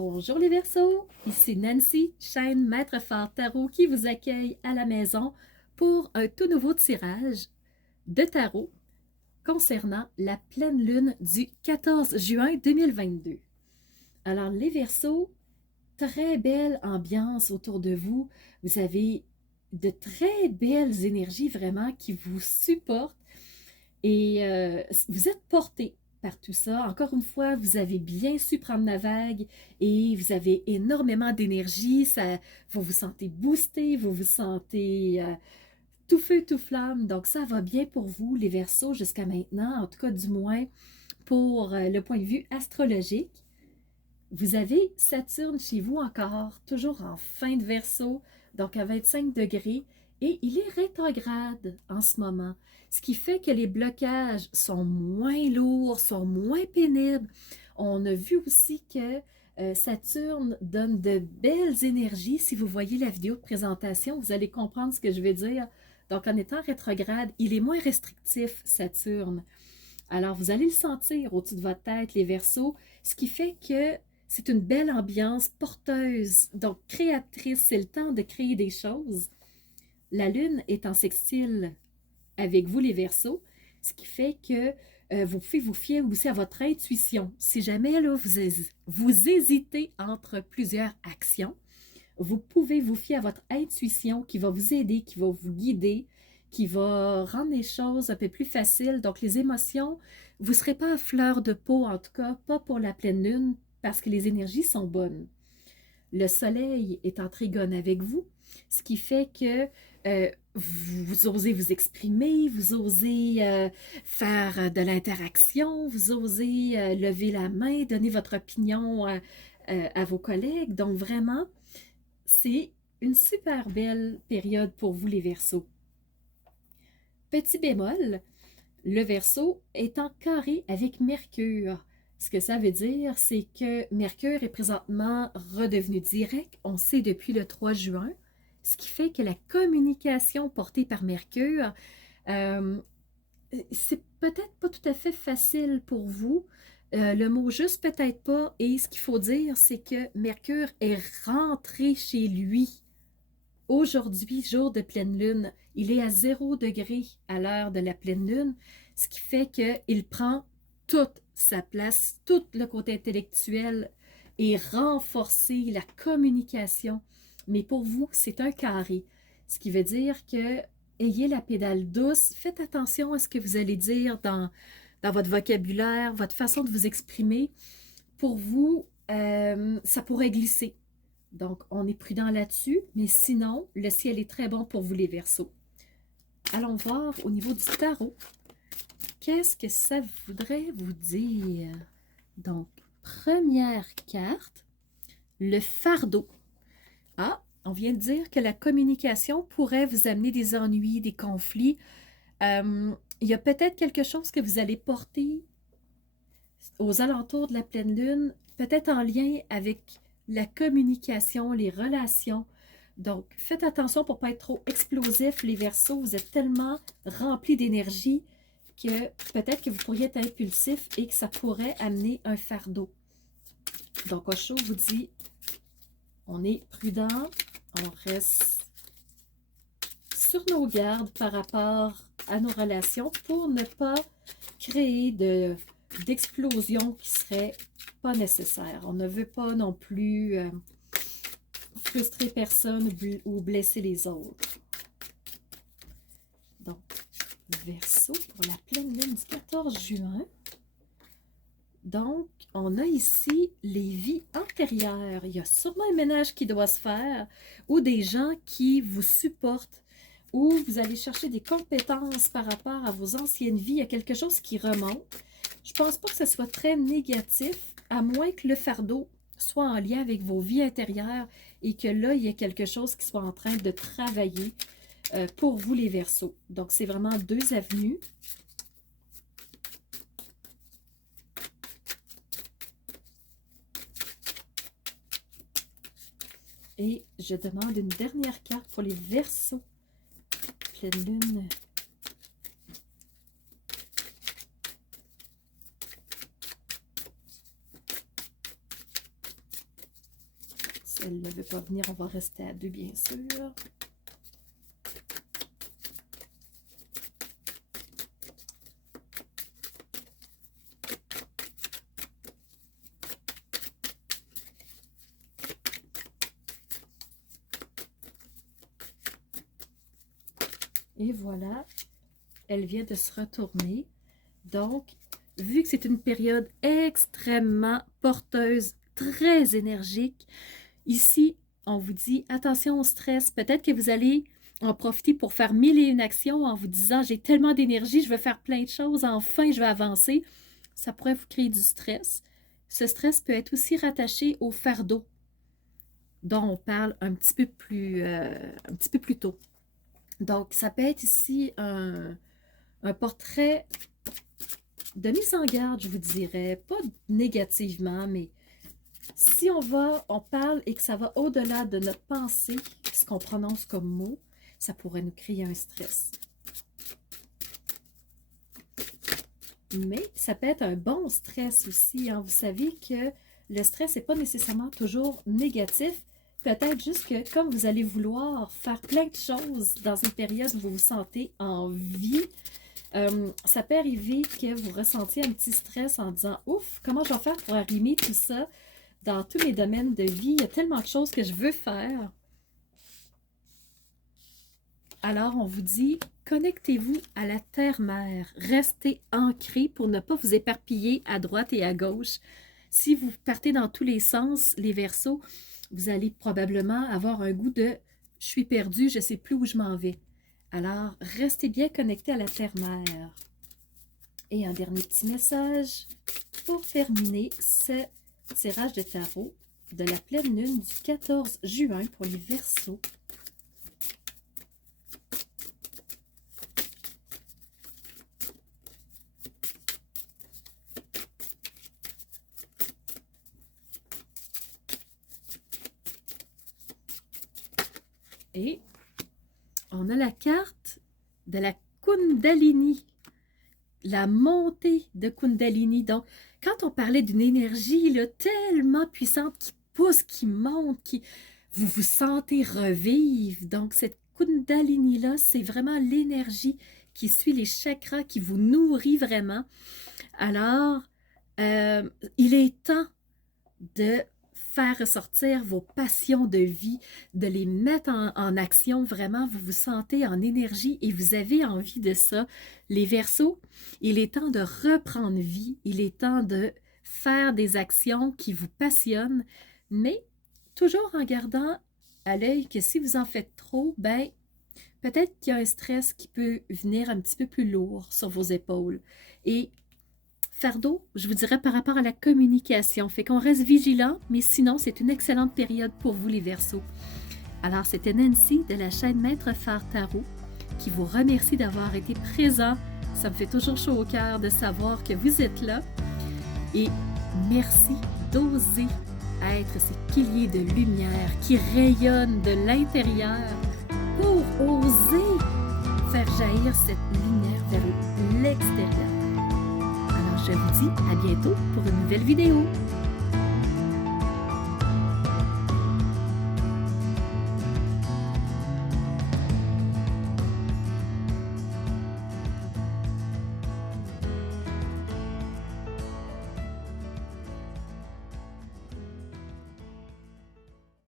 Bonjour les Verseaux, ici Nancy, chaîne Maître Phare Tarot qui vous accueille à la maison pour un tout nouveau tirage de tarot concernant la pleine lune du 14 juin 2022. Alors les Verseaux, très belle ambiance autour de vous, vous avez de très belles énergies vraiment qui vous supportent et vous êtes portés par tout ça. Encore une fois, vous avez bien su prendre la vague et vous avez énormément d'énergie. Vous vous sentez boosté, vous vous sentez tout feu, tout flamme. Donc, ça va bien pour vous, les Verseaux, jusqu'à maintenant, en tout cas du moins pour le point de vue astrologique. Vous avez Saturne chez vous encore, toujours en fin de Verseau, donc à 25 degrés, et il est rétrograde en ce moment, ce qui fait que les blocages sont moins lourds, sont moins pénibles. On a vu aussi que Saturne donne de belles énergies. Si vous voyez la vidéo de présentation, vous allez comprendre ce que je veux dire. Donc, en étant rétrograde, il est moins restrictif, Saturne. Alors, vous allez le sentir au-dessus de votre tête, les Verseaux, ce qui fait que c'est une belle ambiance porteuse, donc créatrice. C'est le temps de créer des choses. La Lune est en sextile avec vous, les Verseaux, ce qui fait que vous pouvez vous fier aussi à votre intuition. Si jamais là, vous hésitez entre plusieurs actions, vous pouvez vous fier à votre intuition qui va vous aider, qui va vous guider, qui va rendre les choses un peu plus faciles. Donc, les émotions, vous ne serez pas à fleur de peau, en tout cas, pas pour la pleine lune, parce que les énergies sont bonnes. Le soleil est en trigone avec vous, ce qui fait que vous osez vous exprimer, vous osez faire de l'interaction, vous osez lever la main, donner votre opinion à vos collègues. Donc, vraiment, c'est une super belle période pour vous, les Verseaux. Petit bémol, le Verseau est en carré avec Mercure. Ce que ça veut dire, c'est que Mercure est présentement redevenu direct, on sait depuis le 3 juin, ce qui fait que la communication portée par Mercure, euh, c'est peut-être pas tout à fait facile pour vous. Le mot juste peut-être pas, et ce qu'il faut dire, c'est que Mercure est rentré chez lui. Aujourd'hui, jour de pleine lune, il est à 0 degré à l'heure de la pleine lune, ce qui fait qu'il prend toute sa place, tout le côté intellectuel et renforcer la communication. Mais pour vous, c'est un carré, ce qui veut dire que ayez la pédale douce, faites attention à ce que vous allez dire dans votre vocabulaire, votre façon de vous exprimer. Pour vous, ça pourrait glisser. Donc, on est prudent là-dessus, mais sinon, le ciel est très bon pour vous, les Verseaux. Allons voir au niveau du tarot, qu'est-ce que ça voudrait vous dire? Donc, première carte, le fardeau. Ah, on vient de dire que la communication pourrait vous amener des ennuis, des conflits. Il y a peut-être quelque chose que vous allez porter aux alentours de la pleine lune, peut-être en lien avec la communication, les relations. Donc, faites attention pour ne pas être trop explosif, les Verseaux. Vous êtes tellement remplis d'énergie que peut-être que vous pourriez être impulsif et que ça pourrait amener un fardeau. Donc, Osho vous dit, on est prudent, on reste sur nos gardes par rapport à nos relations pour ne pas créer d'explosion qui serait pas nécessaire. On ne veut pas non plus frustrer personne ou blesser les autres. Donc, Verseau pour la pleine lune du 14 juin. Donc, on a ici les vies antérieures. Il y a sûrement un ménage qui doit se faire ou des gens qui vous supportent ou vous allez chercher des compétences par rapport à vos anciennes vies. Il y a quelque chose qui remonte. Je ne pense pas que ce soit très négatif, à moins que le fardeau soit en lien avec vos vies intérieures et que là, il y ait quelque chose qui soit en train de travailler pour vous, les Verseaux. Donc, c'est vraiment deux avenues. Et je demande une dernière carte pour les Verseaux. Pleine lune. Si elle ne veut pas venir, on va rester à deux, bien sûr. Et voilà, elle vient de se retourner. Donc, vu que c'est une période extrêmement porteuse, très énergique, ici, on vous dit attention au stress. Peut-être que vous allez en profiter pour faire mille et une actions en vous disant j'ai tellement d'énergie, je veux faire plein de choses, enfin je vais avancer. Ça pourrait vous créer du stress. Ce stress peut être aussi rattaché au fardeau dont on parle un petit peu plus tôt. Donc, ça peut être ici un portrait de mise en garde, je vous dirais, pas négativement, mais si on parle et que ça va au-delà de notre pensée, ce qu'on prononce comme mot, ça pourrait nous créer un stress. Mais ça peut être un bon stress aussi, hein. Vous savez que le stress n'est pas nécessairement toujours négatif. Peut-être juste que comme vous allez vouloir faire plein de choses dans une période où vous vous sentez en vie, ça peut arriver que vous ressentiez un petit stress en disant « Ouf, comment je vais faire pour arrimer tout ça dans tous mes domaines de vie? Il y a tellement de choses que je veux faire. » Alors, on vous dit « Connectez-vous à la terre-mère. Restez ancré pour ne pas vous éparpiller à droite et à gauche. Si vous partez dans tous les sens, les Verseaux, vous allez probablement avoir un goût de « je suis perdu, je ne sais plus où je m'en vais ». Alors, restez bien connectés à la terre-mère. Et un dernier petit message pour terminer ce tirage de tarot de la pleine lune du 14 juin pour les Verseaux. Et on a la carte de la Kundalini, la montée de Kundalini. Donc, quand on parlait d'une énergie là, tellement puissante qui pousse, qui monte, vous vous sentez revivre. Donc, cette Kundalini-là, c'est vraiment l'énergie qui suit les chakras, qui vous nourrit vraiment. Alors, il est temps de faire ressortir vos passions de vie, de les mettre en action. Vraiment, vous vous sentez en énergie et vous avez envie de ça. Les Verseaux, il est temps de reprendre vie. Il est temps de faire des actions qui vous passionnent, mais toujours en gardant à l'œil que si vous en faites trop, ben peut-être qu'il y a un stress qui peut venir un petit peu plus lourd sur vos épaules. Et fardeau, je vous dirais par rapport à la communication, fait qu'on reste vigilant, mais sinon, c'est une excellente période pour vous les Verseaux. Alors, c'était Nancy de la chaîne Maître Phare Tarot qui vous remercie d'avoir été présent. Ça me fait toujours chaud au cœur de savoir que vous êtes là. Et merci d'oser être ces piliers de lumière qui rayonnent de l'intérieur pour oser faire jaillir cette lumière vers l'extérieur. Je vous dis à bientôt pour une nouvelle vidéo.